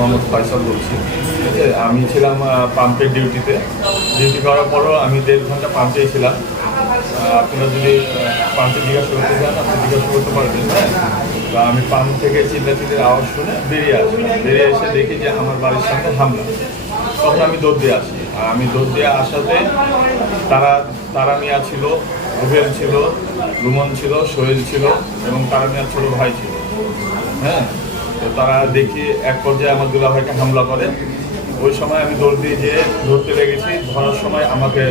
মোহাম্মদ ফয়সাল বলছি। ঠিক আছে, আমি ছিলাম পাম্পের ডিউটিতে ডিউটি করার পরও আমি দেড় ঘণ্টা পাম্পেই ছিলাম। আপনারা যদি পাম্পে জিজ্ঞাসা করতে চান, আপনি জিজ্ঞাসা করতে পারবেন হ্যাঁ? আমি পাম্প থেকে চিল্লা আওয়াজ শুনে বেরিয়ে আসি বেরিয়ে এসে দেখি যে আমার বাড়ির সামনে হামলা। তখন আমি দৌড় দিয়ে আসি। আর আমি দৌড় দিয়ে আসাতে তারা তারা মিয়া ছিল, রুবেল ছিল, রুমন ছিল, সোহেল ছিল, এবং তারা মিয়ার ছোট ভাই ছিল। হ্যাঁ? তো তারা দেখি এক পর্যায়ে আমার দুলা ভাইকে হামলা করে। ওই সময় আমি দৌড় দিয়ে যেয়ে ধরতে লেগেছি। ধরার সময় আমাকে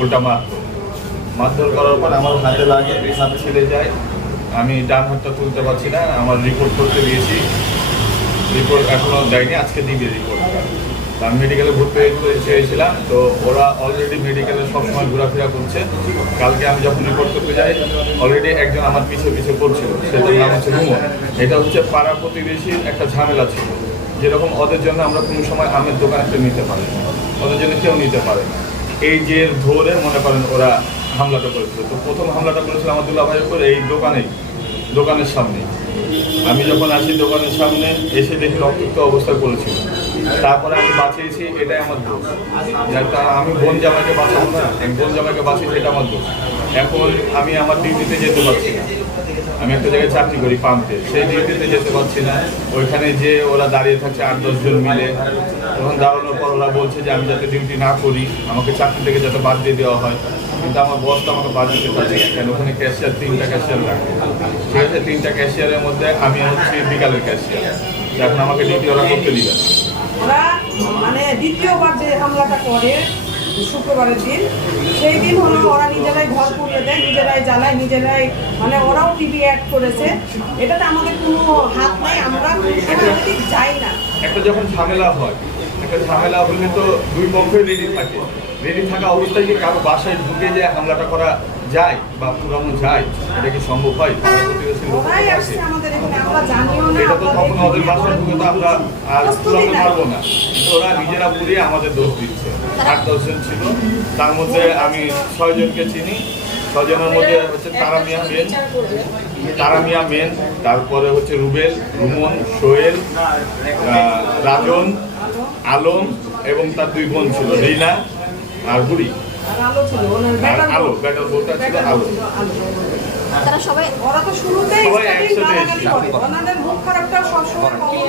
উল্টা মারত। মারধর করার পর আমার হাতে লাগে হাতে ছেড়ে যায়। আমি ডান হাতটা তুলতে পারছি না, আমার রিপোর্ট করতে দিয়েছি। রিপোর্ট এখনও দেয়নি, আজকে দিবে রিপোর্ট আমি মেডিকেলে ভর্তি চেয়েছিলাম তো ওরা অলরেডি মেডিকেলে সবসময় ঘোরাফেরা করছে। কালকে আমি যখন রিপোর্ট করতে যাই অলরেডি একজন আমার পিছে পিছে পড়ছিল। সেটার নাম হচ্ছে রুমন এটা হচ্ছে পাড়া প্রতিবেশীর একটা ঝামেলা ছিল। যেরকম ওদের জন্য আমরা কোনো সময় আমের দোকান একটা নিতে পারি ওদের জন্য কেউ নিতে পারে এই যে ধরে মনে করেন ওরা হামলাটা করেছিল। তো প্রথম হামলাটা করেছিল আমার দুলা ভাইয়ের উপর এই দোকানেই, দোকানের সামনে আমি যখন আসি দোকানের সামনে, এসে দেখি রক্তাক্ত অবস্থা করেছিল তারপরে আমি বাঁচিয়েছি, এটাই আমার দোষ। আমি বোন জামাইকে বাঁচাবো না এক বোন জামাইকে বাঁচিয়েছি, এটা আমার দোষ। এখন আমি আমার ডিউটিতে যেতে পারছি না। আমি একটা জায়গায় চাকরি করি, পাম্পে। সেই ডিউটিতে যেতে পারছি না। ওইখানে যে ওরা দাঁড়িয়ে থাকছে আট দশজন মিলে, তখন দাঁড়ানোর পর ওরা বলছে যে, আমি যাতে ডিউটি না করি, আমাকে চাকরি থেকে যাতে বাদ দিয়ে দেওয়া হয়। কিন্তু আমার বস তো আমাকে বাদ দিতে পারছে কেন? ওখানে ক্যাশিয়ার তিনটা ক্যাশিয়ার লাগে ঠিক আছে তিনটা ক্যাশিয়ারের মধ্যে আমি হচ্ছে বিকালের ক্যাশিয়ার এখন আমাকে ডিউটি ওরা করতে দিবে না। ওরা মানে দ্বিতীয়বার যে হামলাটা করে শুক্রবারের দিন, সেই দিন হলো ওরা নিজেরাই ঘর পুড়িয়ে দেয়, নিজেরাই জ্বালায়, নিজেরাই মানে ওরাও টিভি অ্যাড করেছে। এটাতে আমাদের কোনো হাত নাই, আমরা যাই না। একটা যখন ঝামেলা হয়, একটা ঝামেলা হলে তো দুই পক্ষই রেডি থাকে। রেডি থাকা অবস্থায় কি কারও বাসায় ঢুকে যে হামলাটা করা যায় বা পুরানো যায় এটা কি সম্ভব হয়? পাড়া প্রতিবেশী এটা তো আমরা তখন ওদের দেখিনি, ঢুকে তো আমরা আর পুরাতে পারব না। ওরা নিজেরা পুড়িয়ে আমাদের দোষ দিচ্ছে। আট দশজন ছিল। তার মধ্যে আমি ছয়জনকে চিনি। ছয়জনের মধ্যে হচ্ছে তারা মিয়া মেন। তারা মিয়া মেন। তারপরে হচ্ছে রুবেল রুমন সোহেল রাজন আলম এবং তার দুই বোন ছিল রিনা আর বুড়ি। আলো ব্যাটার আলো ছিল আলো তারা সবাই ওরা তো শুরুতেই। করে। ওনাদের মুখ খারাপটা সবসময় কমন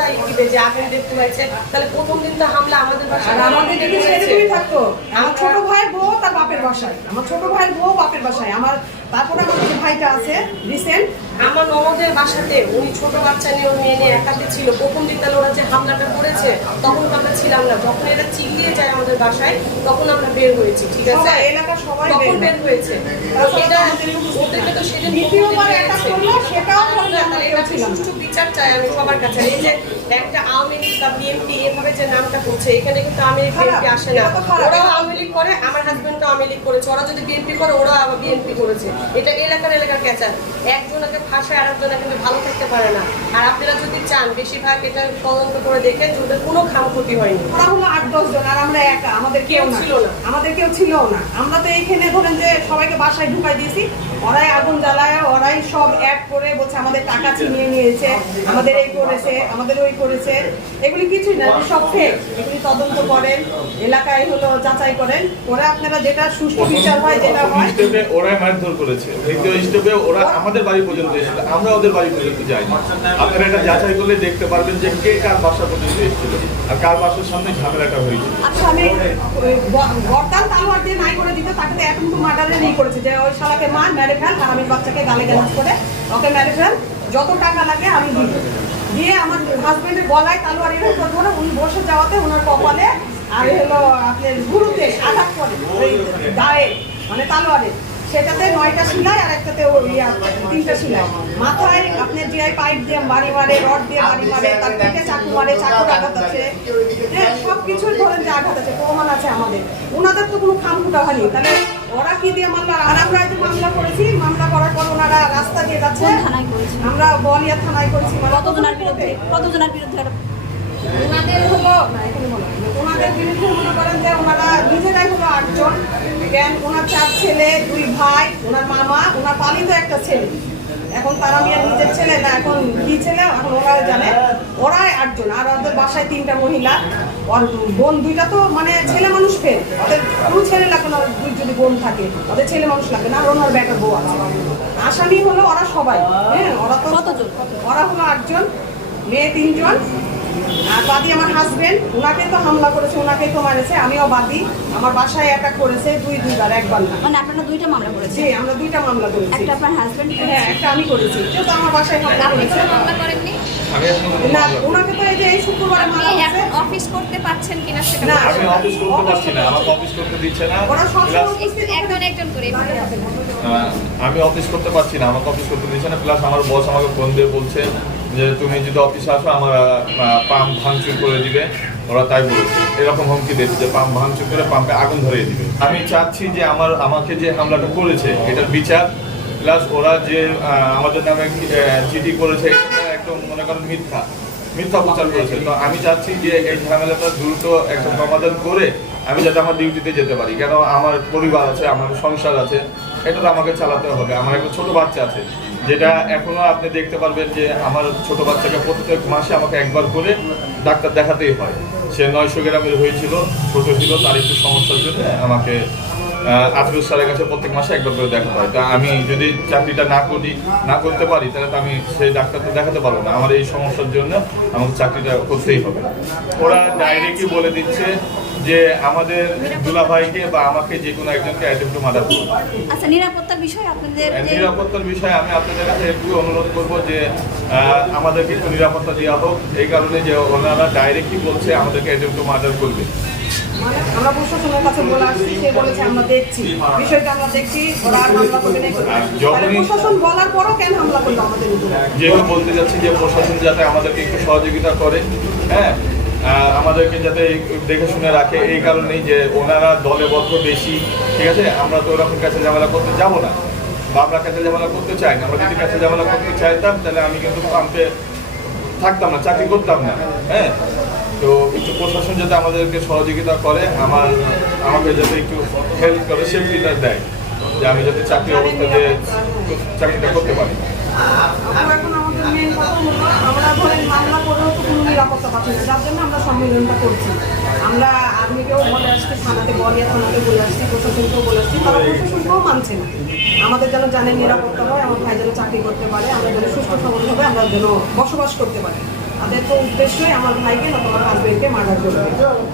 যে আগুন দেখতে পাচ্ছে তাহলে প্রথম দিন তো হামলা আমাদের বাসায় থাকতো। আমার ছোট ভাইয়ের বউ তার বাপের বাসায়। আমার ছোট ভাইয়ের বউ বাপের বাসায়। আমার তারপরে আমার যে ভাইটা আছে রিসেন্ট আমার ননদের বাসাতে উনি ছোট বাচ্চা নিয়ে মেয়ে নিয়ে একাতে ছিল। প্রথম দিন তাহলে ওরা যে হামলাটা করেছে তখন তো আমরা ছিলাম না। যখন এরা চিল্লিয়ে যায় আমাদের বাসায় তখন আমরা বের হয়েছি ঠিক আছে? এলাকার সবাই তখন বের হয়েছে। এটা ওদেরকে তো সেদিন সেটাও এটা সুষ্ঠু বিচার চাই আমি সবার কাছে। এই যে একটা আওয়ামী লীগ বা বিএনপি এভাবে যে নামটা করছে এখানে কিন্তু আওয়ামী লীগ বিএনপি আসে না। ওরাও আওয়ামী লীগ করে আমার হাজবেন্ডও আওয়ামী লীগ করেছে। ওরা যদি বিএনপি করে ওরা আবার বিএনপি করেছে। এটা এলাকার এলাকার ক্যাচার একজনকে ফাঁসায় আর একজনে কিন্তু ভালো থাকতে পারে না। আর আপনারা যদি চান বেশিরভাগ এটা তদন্ত করে দেখে যে ওদের কোনো খাম ক্ষতি হয়নি। ওরা হলো আট দশ জন আর আমরা একা আমাদের কেউ ছিল না। আমাদের কেউ ছিল না। আমরা তো এইখানে ধরেন যে সবাইকে বাসায় ঢুকাই দিয়েছি। ওরাই আগুন জ্বালায় ওরাই সব অ্যাড করে বলছে আমাদের টাকা ছিনিয়ে নিয়েছে আমাদের এই করেছে আমাদের ওই করেছে। এগুলি কিছুই না সব ফেক এগুলি তদন্ত করেন এলাকায় হলো যাচাই করেন। ওরা আপনারা যেটা সুষ্ঠু বিচার হয় যেটা হয়। স্টেপে ওরাই মারধর করেছে। দ্বিতীয় স্টেপে ওরা আমাদের বাড়ি পর্যন্ত আমরা ওদের বাড়ি পর্যন্ত যাইনি আপনারা এটা যাচাই করলে দেখতে পারবেন যে কে কার বাসা পর্যন্ত এসেছিল আর কার বাসার সামনে ঝামেলাটা হয়েছিল। আচ্ছা যত টাকা লাগে আমি আমার উনি যাওয়াতে ওনার কপালে, আর হলো করে মানে তালোয়ারে। সেটাতে নয়টা সেলাই আর একটাতে তিনটা সেলাই মাথায় আপনার জিআই পাইপ দিয়ে বাড়ি মারে রড দিয়ে বাড়ি মারে তার পেটে চাকু মারে চাকুর আঘাত আছে। হ্যাঁ সব কিছুর ধরেন যে আঘাত আছে প্রমাণ আছে আমাদের। ওনাদের তো কোনো খাম ফুটা হয়নি। তাহলে ওরা কি দিয়ে মামলা আর আমরা যে মামলা করেছি। মামলা করার পর ওনারা রাস্তা দিয়ে যাচ্ছে? আমরা বলিয়া থানায় করেছি। কতজনের বিরুদ্ধে? কতজনের বিরুদ্ধে? একটা ওনাদের হলো। ওনাদের বিরুদ্ধে মনে করেন যে ওনারা নিজেরাই হলো আটজন। কেন ওনার চার ছেলে দুই ভাই ওনার মামা ওনার পালিত একটা ছেলে। এখন তারা মিয়া নিজের ছেলে না এখন কি ছেলে? এখন ওরা জানে। ওরাই আটজন। আর ওদের বাসায় তিনটা মহিলা। ওর বোন দুইটা তো মানে ছেলে মানুষ ফের। ওদের কোনো ছেলে লাগে না দুই যদি বোন থাকে ওদের ছেলে মানুষ লাগে না। আর ওনার ব্যাটার বউ আছে। আসামি হলো ওরা সবাই। হ্যাঁ ওরা তো? ওরা হলো আটজন মেয়ে তিনজন। বাদি আমার হাজবেন্ড ওনাকে তো হামলা করেছে ওনাকে তো মারেছে আমিও বাদি। আমার বাসায় অ্যাটাক করেছে দুই দুইবার একবার না। মানে আপনারা দুইটা মামলা করেছেন? জি আমরা দুইটা মামলা করেছি। একটা আপনার হাজবেন্ড হ্যাঁ একটা আমি করেছি। কেউ তো আমার বাসায় হামলা করেছে। মামলা করেননি? না ওনাকে তো এই যে এই শুক্রবারে মারা হয়েছে। অফিস করতে পারছেন কিনা সেটা না। আমি অফিস করতে পারছি না আমাকে অফিস করতে দিচ্ছে না। ওরা সবসময় একজন একজন করে এভাবে হবে। না। আহ, আমি অফিস করতে পারছি না আমাকে অফিস করতে দিচ্ছে না। প্লাস আমার বস আমাকে ফোন দিয়ে বলছে যে তুমি যদি অফিসে আসো, আমার পাম্প ভাঙচুর করে দিবে। ওরা তাই বলেছে। এরকম হুমকি দিয়েছে যে পাম্প ভাঙচুর করে পাম্পে আগুন ধরিয়ে দিবে। আমি চাচ্ছি যে আমার, আমাকে যে হামলাটা করেছে, এটার বিচার। প্লাস ওরা যে আমাদের নামে চিঠি করেছে একদম মনে করেন মিথ্যা। মিথ্যা প্রচার করেছে। তো আমি চাচ্ছি যে এই ঝামেলাটা দ্রুত একটা সমাধান করে আমি যাতে আমার ডিউটিতে যেতে পারি। কেন আমার পরিবার আছে, আমার সংসার আছে, এটা তো আমাকে চালাতে হবে। আমার একটা ছোট বাচ্চা আছে। যেটা এখনও আপনি দেখতে পারবেন যে আমার ছোট বাচ্চাকে প্রত্যেক মাসে আমাকে একবার করে ডাক্তার দেখাতেই হয়। সে নয়শো গ্রামের হয়েছিল ছোট ছিল, তার একটু সমস্যার জন্য আমাকে আত্মীয় স্যারের কাছে প্রত্যেক মাসে একবার করে দেখাতে হয়। তা আমি যদি চাকরিটা না করি, না করতে পারি, তাহলে তো আমি সেই ডাক্তার তো দেখাতে পারব না। আমার এই সমস্যার জন্য আমাকে চাকরিটা করতেই হবে। ওরা ডাইরেক্টই বলে দিচ্ছে যে আমাদের দুলাভাইকে বা আমাকে যে কোনো একজনকে অ্যাটেম্প টু করবে আচ্ছা নিরাপত্তার বিষয় আপনাদের নিরাপত্তার বিষয়ে আমি আপনাদের কাছে একটু অনুরোধ করব যে আমাদেরকে একটু নিরাপত্তা দেওয়া হোক। এই কারণে যে ওনারা ডাইরেক্টলি বলছে আমাদেরকে অ্যাটেম্প টু মার্ডার করবে। মানে আমরা প্রশাসনের কাছে বলে আসছি সে বলেছে আমরা দেখছি। বিষয়টা আমরা দেখছি ওরা হামলা করবে না করবে না। আর যখনই- তাহলে প্রশাসন বলার পরও কেন হামলা করল আমাদের উপরে? যেহেতু বলতে যাচ্ছি যে প্রশাসন যাতে আমাদেরকে একটু সহযোগিতা করে হ্যাঁ? আমাদেরকে যাতে দেখে শুনে রাখে, এই কারণেই যে ওনারা দলেবদ্ধ বেশি ঠিক আছে? আমরা তো ওরকম কাছে ঝামেলা করতে যাব না। বা আমরা কাছে ঝামেলা করতে চাই না। আমরা যদি কাছে ঝামেলা করতে চাইতাম, তাহলে আমি কিন্তু পাম্পে থাকতাম না, চাকরি করতাম না হ্যাঁ? তো একটু প্রশাসন যাতে আমাদেরকে সহযোগিতা করে, আমার, আমাকে যাতে একটু হেল্প করে সেফটিটা দেয়। যে আমি যাতে চাকরি অবস্থাতে চাকরিটা করতে পারি আমরা এখন আমাদের মেন কথা হলো আমরা ধরেন মামলা করেও তো কোনো নিরাপত্তা না যার জন্য আমরা সম্মেলনটা করছি। আমরা আর্মিকেও বলে আসছি, থানাতে বলিয়া থানাতে বলে আসছি, প্রশাসনকেও বলে আসছি, তারা প্রশাসনকেও মানছে না। আমাদের যেন জানের নিরাপত্তা হয়, আমার ভাই যেন চাকরি করতে পারে, আমরা যেন সুস্থ সবলভাবে আমরা যেন বসবাস করতে পারি। তাদের তো উদ্দেশ্যই আমার ভাইকে না তোমার হাজবেন্ডকে মার্ডার করবে।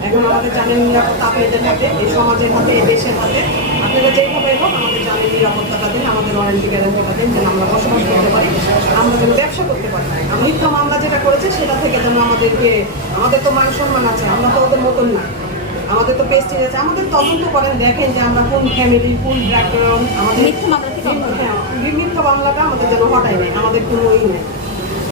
এখন আমাদের জানের নিরাপত্তা আপনাদের হাতে, এই সমাজের হাতে, এই দেশের হাতে। আপনারা যেইভাবে হোক আমাদের জানের নিরাপত্তাটা দিন, আমাদের ওয়ারেন্টি গ্যারান্টিটা দিন, যেন আমরা বসবাস করতে পারি। আমরা যেন ব্যবসা করতে পারি আমি মিথ্যা মামলা যেটা করেছে সেটা থেকে যেন আমাদেরকে আমাদের তো মান সম্মান আছে আমরা তো ওদের মতন না। আমাদের তো পেস্টিং আছে। আমাদের তদন্ত করেন দেখেন যে আমরা কোন ফ্যামিলি কোন ব্যাকগ্রাউন্ড আমাদের মিথ্যা মামলা থেকে হ্যাঁ মিথ্যা মামলাটা আমাদের যেন হটাই নেই আমাদের কোনো ওই নেই।